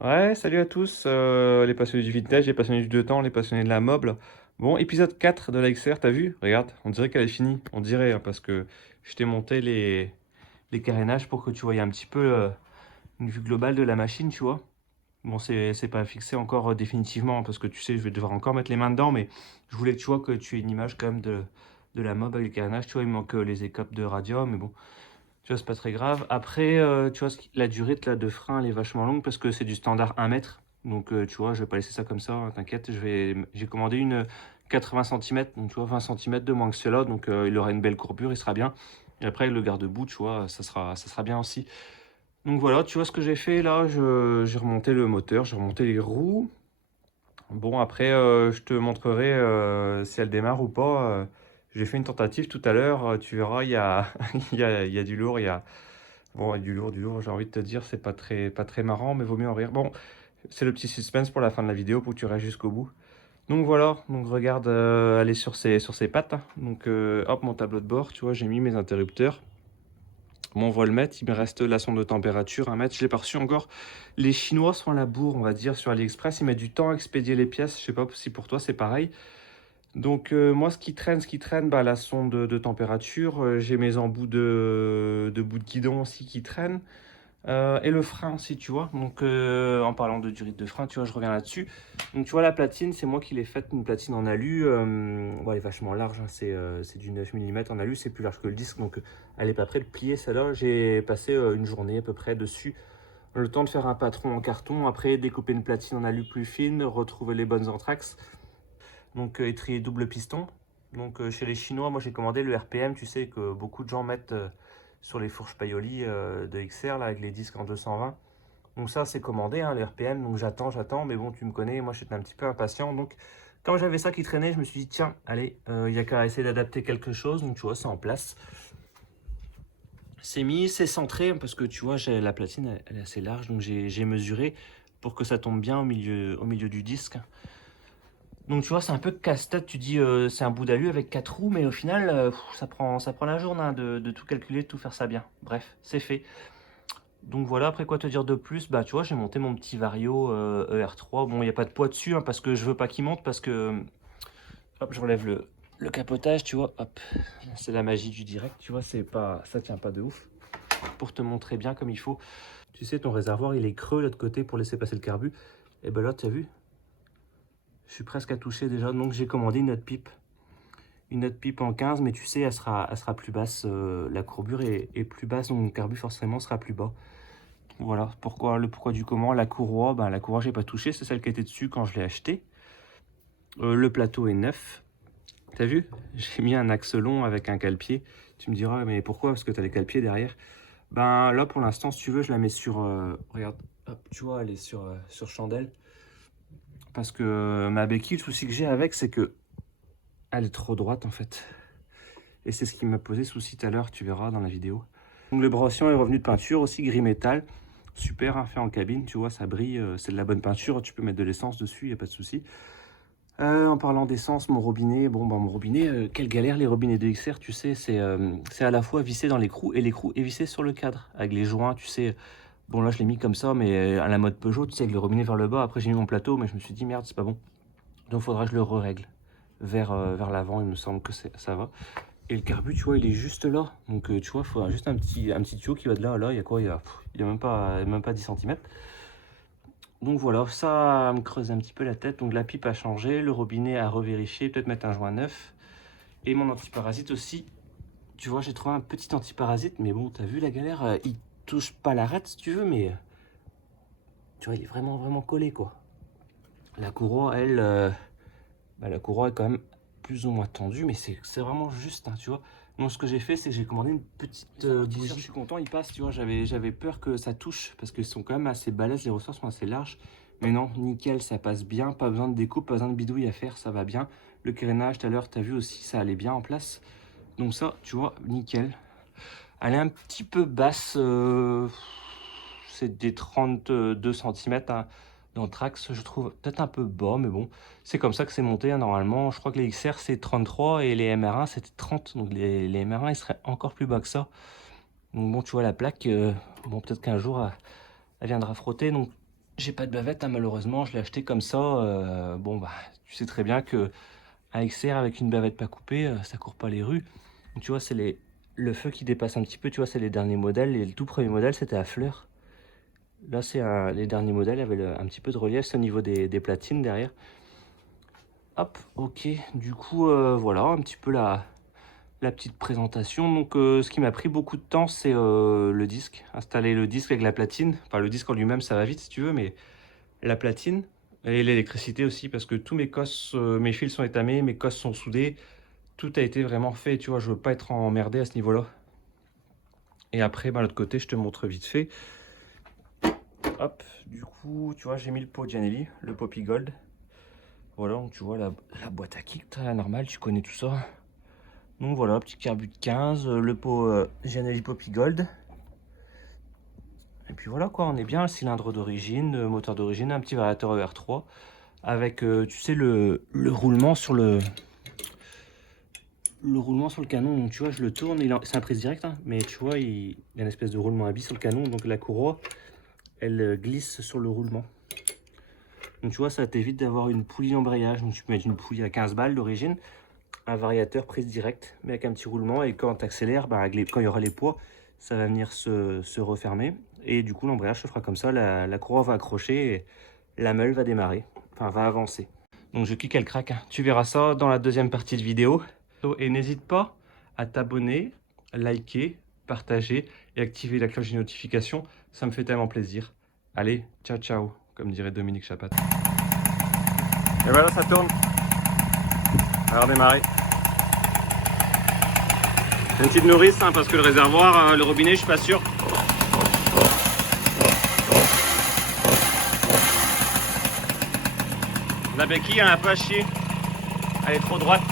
Ouais, salut à tous, les passionnés du vintage, les passionnés du 2 temps, les passionnés de la moble. Bon, épisode 4 de la XR, t'as vu? Regarde, on dirait qu'elle est finie. On dirait, hein, parce que je t'ai monté les carénages pour que tu voyais un petit peu une vue globale de la machine, tu vois. Bon, c'est pas fixé encore définitivement, parce que tu sais, je vais devoir encore mettre les mains dedans, mais je voulais que tu vois que tu aies une image quand même de la mob avec les carénages. Tu vois, il me manque les écopes de radium, mais bon, tu vois, c'est pas très grave. Après, tu vois, la durée de frein, elle est vachement longue parce que c'est du standard 1 mètre. Donc, tu vois, je vais pas laisser ça comme ça, hein, t'inquiète. J'ai commandé une 80 centimètres, donc tu vois, 20 centimètres de moins que cela. Donc, il aura une belle courbure, il sera bien. Et après, le garde-boue, tu vois, ça sera bien aussi. Donc voilà, tu vois ce que j'ai fait là, j'ai remonté le moteur, j'ai remonté les roues. Bon, après, je te montrerai si elle démarre ou pas. J'ai fait une tentative tout à l'heure, tu verras, il y a, il y a du lourd, il y a, bon, du lourd, j'ai envie de te dire, c'est pas très marrant, mais vaut mieux en rire. Bon, c'est le petit suspense pour la fin de la vidéo, pour que tu restes jusqu'au bout. Donc voilà, donc regarde, elle est sur ses pattes, hein. Donc hop, mon tableau de bord, tu vois, j'ai mis mes interrupteurs. Bon, on va le mettre, il me reste la sonde de température à mettre. Je l'ai pas reçu encore. Les Chinois sont à la bourre, on va dire, sur AliExpress. Ils mettent du temps à expédier les pièces. Je sais pas si pour toi c'est pareil. Donc moi, ce qui traîne, bah, la sonde de température. J'ai mes embouts de bout de guidon aussi qui traînent. Et le frein aussi, tu vois. Donc, en parlant de durite de frein, tu vois, je reviens là-dessus. Donc, tu vois, la platine, c'est moi qui l'ai faite, une platine en alu. Bon, elle est vachement large, hein, c'est du 9 mm en alu, c'est plus large que le disque. Donc, elle est pas prête de plier, celle-là. J'ai passé une journée à peu près dessus. Le temps de faire un patron en carton, après découper une platine en alu plus fine, retrouver les bonnes anthrax. Donc, étrier double piston. Donc, chez les Chinois, moi j'ai commandé le RPM, tu sais que beaucoup de gens mettent sur les fourches Paoli de XR, là, avec les disques en 220. Donc ça, c'est commandé, hein, le RPM, donc j'attends, mais bon, tu me connais, moi j'étais un petit peu impatient. Donc quand j'avais ça qui traînait, je me suis dit, tiens, allez, il y a qu'à essayer d'adapter quelque chose. Donc tu vois, c'est en place. C'est mis, c'est centré, parce que tu vois, la platine, elle est assez large, donc j'ai mesuré pour que ça tombe bien au milieu du disque. Donc tu vois, c'est un peu casse-tête, tu dis, c'est un bout d'alu avec 4 roues, mais au final, ça prend la journée, hein, de tout calculer, de tout faire ça bien. Bref, c'est fait. Donc voilà, après quoi te dire de plus? Bah tu vois, j'ai monté mon petit Vario ER3. Bon, il n'y a pas de poids dessus, hein, parce que je veux pas qu'il monte, parce que... Hop, j'enlève le capotage, tu vois, hop. C'est la magie du direct, tu vois, ça tient pas de ouf. Pour te montrer bien comme il faut. Tu sais, ton réservoir, il est creux l'autre côté pour laisser passer le carbu. Et ben là, tu as vu? Je suis presque à toucher déjà, donc j'ai commandé une autre pipe. Une autre pipe en 15, mais tu sais, elle sera plus basse. La courbure est plus basse, donc le carbu forcément sera plus bas. Voilà, le pourquoi du comment. La courroie, j'ai pas touché, c'est celle qui était dessus quand je l'ai acheté. Le plateau est neuf. T'as vu? J'ai mis un axe long avec un cale-pied. Tu me diras, mais pourquoi? Parce que t'as les cale-pieds derrière. Ben là, pour l'instant, si tu veux, je la mets sur. Regarde, hop, tu vois, elle est sur chandelle. Parce que ma béquille, le souci que j'ai avec, c'est que elle est trop droite en fait. Et c'est ce qui m'a posé souci tout à l'heure, tu verras dans la vidéo. Donc le brossillon est revenu de peinture aussi, gris métal. Super, hein, fait en cabine, tu vois, ça brille, c'est de la bonne peinture, tu peux mettre de l'essence dessus, il n'y a pas de souci. En parlant d'essence, mon robinet, bon, bah, mon robinet, quelle galère les robinets de XR, tu sais, c'est à la fois vissé dans l'écrou et l'écrou est vissé sur le cadre, avec les joints, tu sais. Bon, là, je l'ai mis comme ça, mais à la mode Peugeot, tu sais, avec le robinet vers le bas. Après, j'ai mis mon plateau, mais je me suis dit, merde, c'est pas bon. Donc, il faudra que je le re-règle vers l'avant, il me semble que ça va. Et le carbu, tu vois, il est juste là. Donc, tu vois, il faudra juste un petit tuyau qui va de là à là. Il y a quoi? Il y a même pas 10 centimètres. Donc voilà, ça me creuse un petit peu la tête. Donc la pipe a changé, le robinet a revérifié, peut-être mettre un joint neuf. Et mon antiparasite aussi. Tu vois, j'ai trouvé un petit antiparasite, mais bon, t'as vu la galère? Il touche pas l'arête si tu veux, mais tu vois, il est vraiment, vraiment collé, quoi. La courroie, elle, la courroie est quand même plus ou moins tendue, mais c'est vraiment juste, hein, tu vois. Donc ce que j'ai fait, c'est que j'ai commandé une petite bougie. Je suis content, il passe, tu vois, j'avais peur que ça touche, parce qu'ils sont quand même assez balèzes, les ressorts sont assez larges. Mais non, nickel, ça passe bien, pas besoin de découpe, pas besoin de bidouille à faire, ça va bien. Le carénage, tout à l'heure, t'as vu aussi, ça allait bien en place. Donc ça, tu vois, nickel. Elle est un petit peu basse, c'est des 32 centimètres, hein, d'anthrax, je trouve peut-être un peu bas, mais bon, c'est comme ça que c'est monté, hein, normalement. Je crois que les XR c'est 33 et les MR1 c'était 30, donc les MR1 ils seraient encore plus bas que ça. Donc bon, tu vois la plaque, bon peut-être qu'un jour elle viendra frotter. Donc J'ai pas de bavette, hein, malheureusement, je l'ai acheté comme ça. Bon, bah, tu sais très bien que un XR avec une bavette pas coupée, ça court pas les rues. Donc, tu vois, c'est le feu qui dépasse un petit peu, tu vois, c'est les derniers modèles. Et le tout premier modèle, c'était à fleur. Là, c'est les derniers modèles, il y avait un petit peu de relief au niveau des platines derrière. Hop, ok. Du coup, voilà, un petit peu la petite présentation. Donc, ce qui m'a pris beaucoup de temps, c'est le disque. Installer le disque avec la platine. Enfin, le disque en lui-même, ça va vite si tu veux, mais la platine et l'électricité aussi, parce que tous mes cosses, mes fils sont étamés, mes cosses sont soudées. Tout a été vraiment fait, tu vois, je veux pas être emmerdé à ce niveau-là. Et après, bah, l'autre côté, je te montre vite fait. Hop, du coup, tu vois, j'ai mis le pot Giannelli, le Poppy Gold. Voilà, donc tu vois la boîte à kick, très normale, tu connais tout ça. Donc voilà, petit carbu de 15, le pot Giannelli Poppy Gold. Et puis voilà quoi, on est bien, cylindre d'origine, moteur d'origine, un petit variateur ER3 avec, tu sais, le roulement sur le roulement sur le canon. Donc tu vois, je le tourne, c'est un prise direct, hein, mais tu vois, il y a une espèce de roulement à billes sur le canon, donc la courroie, elle glisse sur le roulement. Donc tu vois, ça t'évite d'avoir une poulie d'embrayage. Donc tu peux mettre une poulie à 15 balles d'origine, un variateur prise directe, mais avec un petit roulement, et quand tu accélères, bah, quand il y aura les poids, ça va venir se refermer, et du coup l'embrayage se fera comme ça, la courroie va accrocher, et la meule va démarrer, enfin va avancer. Donc je clique, elle craque, hein. Tu verras ça dans la deuxième partie de vidéo. Et n'hésite pas à t'abonner, liker, partager et activer la cloche de notification, ça me fait tellement plaisir. Allez, ciao ciao, comme dirait Dominique Chapat. Et voilà, ça tourne. Alors démarrer. C'est une petite nourrice, hein, parce que le réservoir, le robinet, je suis pas sûr. La béquille, elle a un peu à chier. Elle est trop droite.